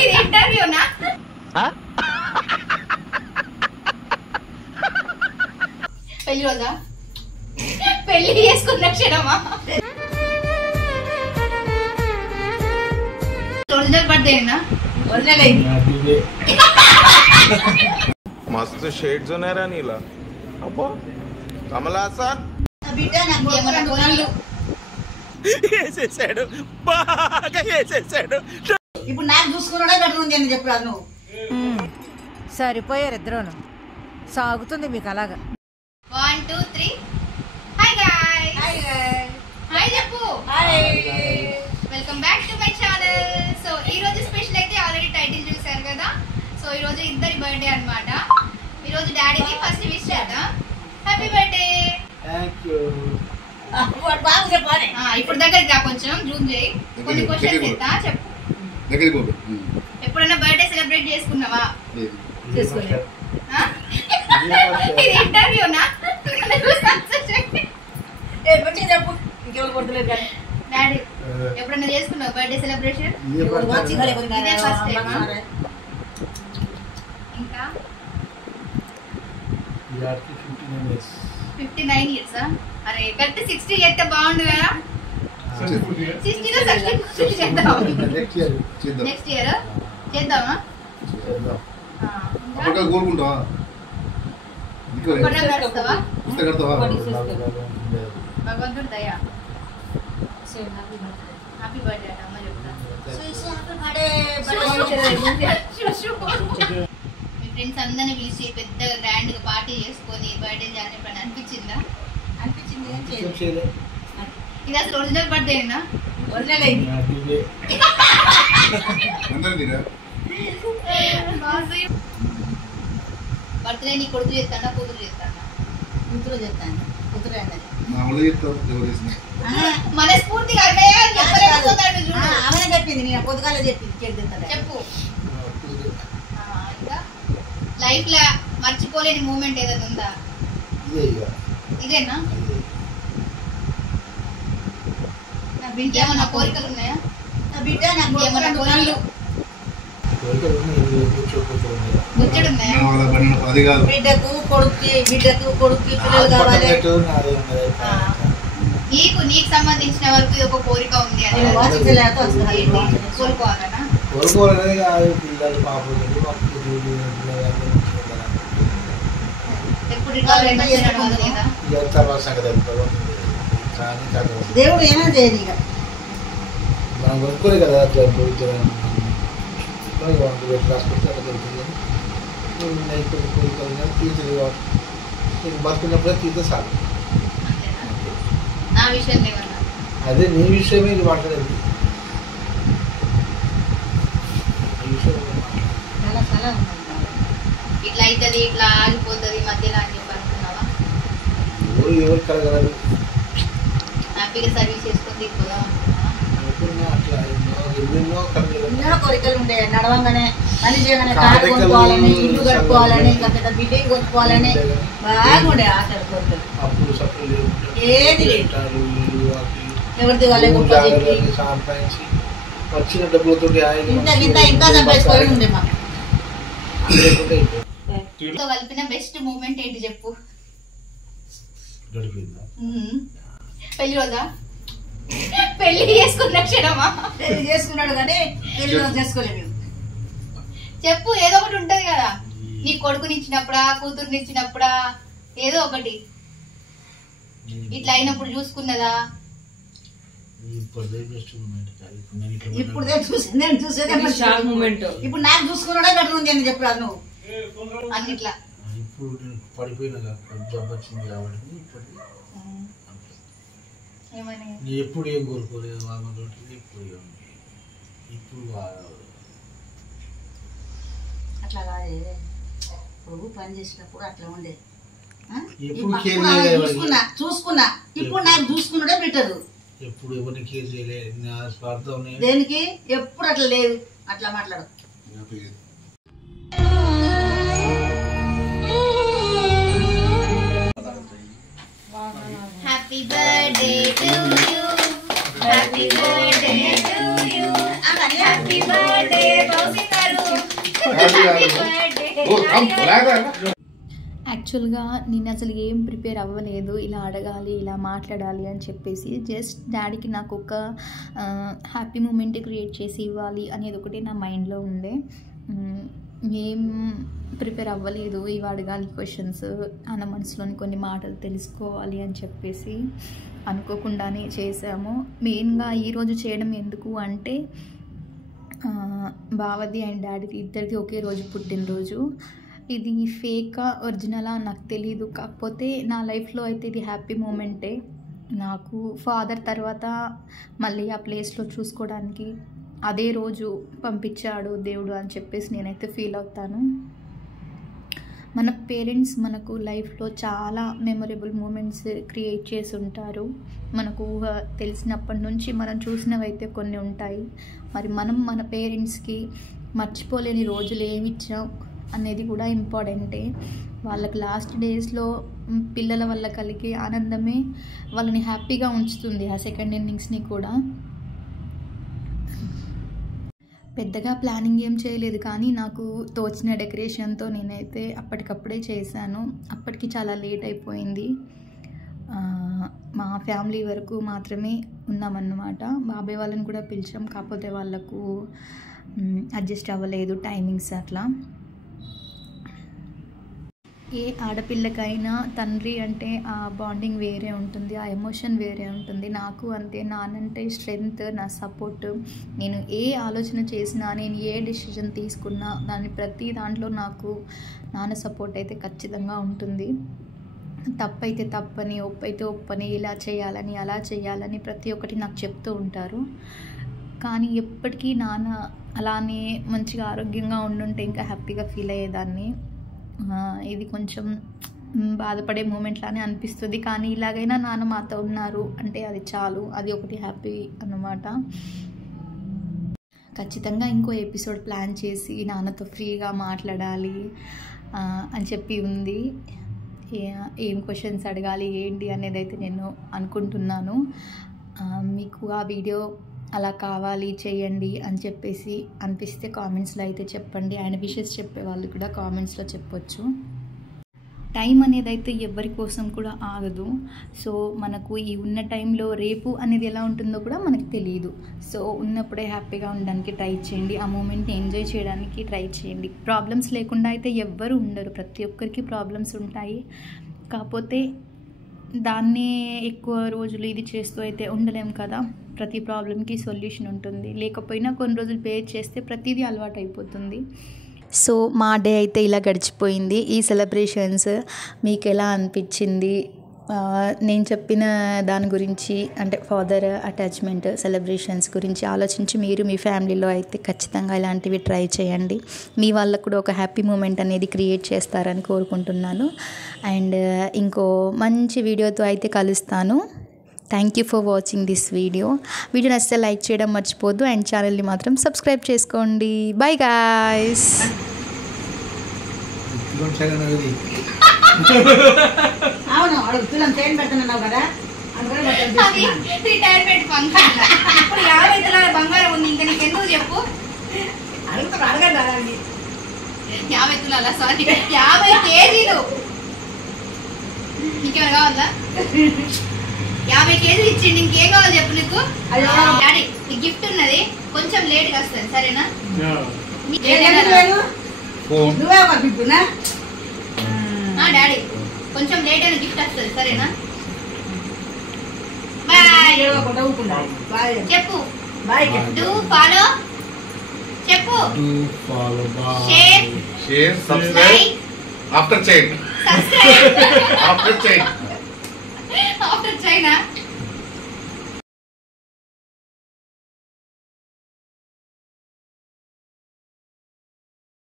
ఇది ఇంటర్వ్యూనా? పెళ్లి రోజా? పెళ్లి చేసుకున్న క్షణమా? ఒరిజినల్ బర్త్డేనా? ఒరిజినల్ అయింది. मस्त शेड्स ఉన్నాయి రా నీలా. అబ్బో కమలాసన్ బిడ్డ నాకు ఏమన్నా కొనాలి. వేసేసాడు, బాగా వేసేసాడు. ఇప్పుడు నాకు చూసుకున్నాడే బెటర్ ఉంది అని చెప్పరా నువ్వు? సరిపోయారు ఇద్దరును. సాగుతుంది మీకు అలాగా. 1 2 3 hi guys. Hi guys. Hi చెప్పు. Hi. Welcome back to my channel. So ఈ రోజు స్పెషల్ అయితే ఆల్రెడీ టైటిల్ చూశారు కదా. సో ఈ రోజు ఇద్దరి బర్త్డే అన్నమాట. ఈ రోజు డాడీకి ఫస్ట్ విష్ చేద్దాం. Happy birthday. థాంక్యూ. వాడు బాగా చెప్పాలి. ఇప్పుడు దగ్గరికి రా, కొంచెం జూమ్ చేయి. కొన్ని క్వశ్చన్స్ ఇస్తా, చెప్పు. దగ్గరికి పో. ఎప్పుడైనా బర్త్డే సెలబ్రేట్ చేసుకున్నావా? చేసుకోలేదు. ఇది ఇంటర్వ్యూనా? డాడీ ఎప్పుడైనా చేసుకున్నావు బర్త్డే సెలబ్రేషన్? ఇదే ఫస్ట్ టైమా? ఇంకా 59 years. అరే కరెక్ట్ 60 చేస్తే బాగుండు కదా. 60 లో 60 చేద్దాం. నెక్స్ట్ ఇయర్ చేద్దామా? అప్పటికే కోరుకుంటావా? భగవంతుడు దయ. హ్యాపీ బర్త్డే అమ్మ చెప్తా. మీ ఫ్రెండ్స్ అందరిని పిలిచి పెద్దగా గ్రాండ్ గా పార్టీ చేసుకొని బర్త్డే చేయాలని ఎప్పుడైనా అనిపించిందా? అనిపించింది. ఇది అసలు ఒరిజినల్ బర్త్డేనా? ఒరిజినల్ అయింది. బర్త్డే నీ కొడుకు చేస్తాడా కూతురు చేస్తాడా? కూతురు చేస్తాను. కూతురు అన్నది మనస్ఫూర్తిగా ఆమె చెప్పింది. నేను పొద్దుగాల చెప్పింది చెప్పు. ఇంకా లైఫ్ లో మర్చిపోలేని మూమెంట్ ఏదైనా ఉందా? ఇదేనా? నా బిడ్డ ఏమన్నా కోరికలు ఉన్నాయా? నా బిడ్డ నాకు ఏమన్నా కోరికలు బిడ్డకు కొడుక్కి పిల్లలు కావాలి. నీకు సంబంధించిన వరకు ఇది ఒక కోరిక ఉంది అని కోరుకోవాలనా? దేవుడు ఏమైనా చేయదు ఇక మనం కొనుక్కోలే కదా. బతుకున్నప్పుడే తీస్తే చాలు. అదే నీ విషయమే ఇది మాట్లాడేది. ఇట్లా అవుతుంది ఇట్లా ఆగిపోతుంది మధ్యలో అని చెప్పి అనుకున్నావా? ఎవరు కలగలరు. హ్యాపీగా సర్వీస్ చేసుకొని తీసుకోదాం అనుకున్నావా? అట్లా ఎన్నో కోరికలు ఉండే. నడవంగానే పని చేయగానే కారు కొనుక్కోవాలని, ఇల్లు కట్టుకోవాలని, ఇంకా పెద్ద బిల్డింగ్ కొనుక్కోవాలని బాగుండే ఆశలు కోరికలు. ఏది లేదు. ఎవరిది వాళ్ళే సంపాదించి వచ్చిన డబ్బులతో ఇంకా సంపాదించుకోవాలని ఉండే మాకు. కలిపిన బెస్ట్ మూమెంట్ ఏంటి చెప్పు? పెళ్లి రోజా? పెళ్లి చేసుకున్న క్షణమా? పెళ్లి చేసుకున్నాడు కానీ పెళ్లి రోజు చేసుకోలేదు. చెప్పు, ఏదో ఒకటి ఉంటది కదా. నీ కొడుకునిచ్చినప్పుడా కూతురునిచ్చినప్పుడా ఏదో ఒకటి ఇట్లా అయినప్పుడు చూసుకున్నదా? ఇప్పుడు నాకు చూసుకున్నాడే బెటర్ ఉంది అని చెప్పరా నువ్వు? అన్నిట్లా ఇప్పుడు పడిపోయినా జబ్బు వచ్చింది కాబట్టి ఎప్పుడు ఏం కోరుకోలేదు. ఇప్పుడు అట్లా కాదే. ఇప్పుడు పని చేసినప్పుడు అట్లా ఉండే. చూసుకున్నా ఇప్పుడు నాకు చూసుకున్నాడే బెటర్. ఎప్పుడు ఎవరిని కేర్ చేయలేదు. నా స్వార్థం దేనికి ఎప్పుడు అట్లా లేదు. అట్లా మాట్లాడు. Happy birthday to you. Happy birthday to you. Happy birthday యాక్చువల్గా నేను అసలు ఏం ప్రిపేర్ అవ్వలేదు, ఇలా అడగాలి ఇలా మాట్లాడాలి అని చెప్పేసి. జస్ట్ డాడీకి నాకు ఒక హ్యాపీ మూమెంట్ క్రియేట్ చేసి ఇవ్వాలి అనేది ఒకటి నా మైండ్లో ఉండే. ఏం ప్రిపేర్ అవ్వలేదు, ఇవి అడగాలి క్వశ్చన్స్, అన్న మనసులోని కొన్ని మాటలు తెలుసుకోవాలి అని చెప్పేసి అనుకోకుండానే చేసాము. మెయిన్గా ఈరోజు చేయడం ఎందుకు అంటే బావది అండ్ డాడీది ఇద్దరిది ఒకే రోజు పుట్టినరోజు. ఇది ఫేకా ఒరిజినలా నాకు తెలీదు, కాకపోతే నా లైఫ్లో అయితే ఇది హ్యాపీ మూమెంటే. నాకు ఫాదర్ తర్వాత మళ్ళీ ఆ ప్లేస్లో చూసుకోవడానికి అదే రోజు పంపించాడు దేవుడు అని చెప్పేసి నేనైతే ఫీల్ అవుతాను. మన పేరెంట్స్ మనకు లైఫ్లో చాలా మెమొరబుల్ మూమెంట్స్ క్రియేట్ చేసి ఉంటారు. మనకు ఊహ తెలిసినప్పటి నుంచి మనం చూసినవి అయితే కొన్ని ఉంటాయి. మరి మనం మన పేరెంట్స్కి మర్చిపోలేని రోజులు ఏమి ఇచ్చాం అనేది కూడా ఇంపార్టెంటే. వాళ్ళకి లాస్ట్ డేస్లో పిల్లల వల్ల కలిగే ఆనందమే వాళ్ళని హ్యాపీగా ఉంచుతుంది, ఆ సెకండ్ ఇన్నింగ్స్ని కూడా. పెద్దగా ప్లానింగ్ ఏం చేయలేదు, కానీ నాకు తోచిన డెకరేషన్తో నేనైతే అప్పటికప్పుడే చేశాను. అప్పటికి చాలా లేట్ అయిపోయింది. మా ఫ్యామిలీ వరకు మాత్రమే ఉన్నామన్నమాట. బాబాయ్ వాళ్ళని కూడా పిలిచాం, కాకపోతే వాళ్ళకు అడ్జస్ట్ అవ్వలేదు టైమింగ్స్ అట్లా. ఏ ఆడపిల్లకైనా తండ్రి అంటే ఆ బాండింగ్ వేరే ఉంటుంది, ఆ ఎమోషన్ వేరే ఉంటుంది. నాకు అంతే. నాన్నంటే స్ట్రెంగ్త్, నా సపోర్ట్. నేను ఏ ఆలోచన చేసినా, నేను ఏ డెసిషన్ తీసుకున్నా దాని ప్రతి దాంట్లో నాకు నాన్న సపోర్ట్ అయితే ఖచ్చితంగా ఉంటుంది. తప్పైతే తప్పని, ఒప్పైతే ఒప్పని, ఇలా చేయాలని అలా చేయాలని ప్రతి ఒక్కటి నాకు చెప్తూ ఉంటారు. కానీ ఎప్పటికీ నాన్న అలానే మంచిగా ఆరోగ్యంగా ఉండుంటే ఇంకా హ్యాపీగా ఫీల్ అయ్యేదాన్ని. ఇది కొంచెం బాధపడే మూమెంట్ లానే అనిపిస్తుంది, కానీ ఇలాగైనా నాన్న మాతో ఉన్నారు అంటే అది చాలు, అది ఒకటి హ్యాపీ అన్నమాట. ఖచ్చితంగా ఇంకో ఎపిసోడ్ ప్లాన్ చేసి నాన్నతో ఫ్రీగా మాట్లాడాలి అని చెప్పి ఉంది. ఏం క్వశ్చన్స్ అడగాలి ఏంటి అనేది అయితే నేను అనుకుంటున్నాను. మీకు ఆ వీడియో అలా కావాలి చేయండి అని చెప్పేసి అనిపిస్తే కామెంట్స్లో అయితే చెప్పండి. అండ్ విషెస్ చెప్పే వాళ్ళు కూడా కామెంట్స్లో చెప్పొచ్చు. టైం అనేది అయితే ఎవరి కోసం కూడా ఆగదు. సో మనకు ఈ ఉన్న టైంలో రేపు అనేది ఎలా ఉంటుందో కూడా మనకు తెలియదు. సో ఉన్నప్పుడే హ్యాపీగా ఉండడానికి ట్రై చేయండి, ఆ మూమెంట్ని ఎంజాయ్ చేయడానికి ట్రై చేయండి. ప్రాబ్లమ్స్ లేకుండా అయితే ఎవ్వరు ఉండరు, ప్రతి ఒక్కరికి ప్రాబ్లమ్స్ ఉంటాయి. కాకపోతే దాన్నే ఎక్కువ రోజులు ఇది చేస్తూ అయితే ఉండలేం కదా. ప్రతి ప్రాబ్లంకి సొల్యూషన్ ఉంటుంది, లేకపోయినా కొన్ని రోజులు పే చేస్తే ప్రతిదీ అలవాటు అయిపోతుంది. సో మా డే అయితే ఇలా గడిచిపోయింది. ఈ సెలబ్రేషన్స్ మీకు ఎలా అనిపించింది? నేను చెప్పిన దాని గురించి అంటే ఫాదర్ అటాచ్మెంట్ సెలబ్రేషన్స్ గురించి ఆలోచించి మీరు మీ ఫ్యామిలీలో అయితే ఖచ్చితంగా ఇలాంటివి ట్రై చేయండి. మీ వాళ్ళకు కూడా ఒక హ్యాపీ మూమెంట్ అనేది క్రియేట్ చేస్తారని కోరుకుంటున్నాను. అండ్ ఇంకో మంచి వీడియోతో అయితే కలుస్తాను. Thank you for watching this video. Video నచ్చితే లైక్ చేయడం మర్చిపోద్దు అండ్ ఛానల్ని మాత్రం సబ్స్క్రైబ్ చేసుకోండి. By guys. అవును అడుగుతున్నాం చైన్ పెడుతున్నావు కదా, రిటైర్మెంట్ ఫంక్షన్ ఇప్పుడు 50 తులాల బంగారం ఉంది, ఇంకా నీకు ఎందుకు చెప్పు? అడగండి 50 తులాల సారీ 50 కేజీలు. ఇంకేమైనా కావాలా? 50 కేజీలు ఇచ్చిండి, ఇంకేం కావాలి చెప్పు నీకు? డాడీ ఈ గిఫ్ట్ ఉన్నది, కొంచెం లేట్గా వస్తుంది సరేనా? డాడీ కొంచెం లేట్ అయిన గిఫ్ట్ వస్తుంది సరేనా? బాయ్ చెప్పు. డూ ఫాలో చెప్పు. Share subscribe after chain subscribe after chain after China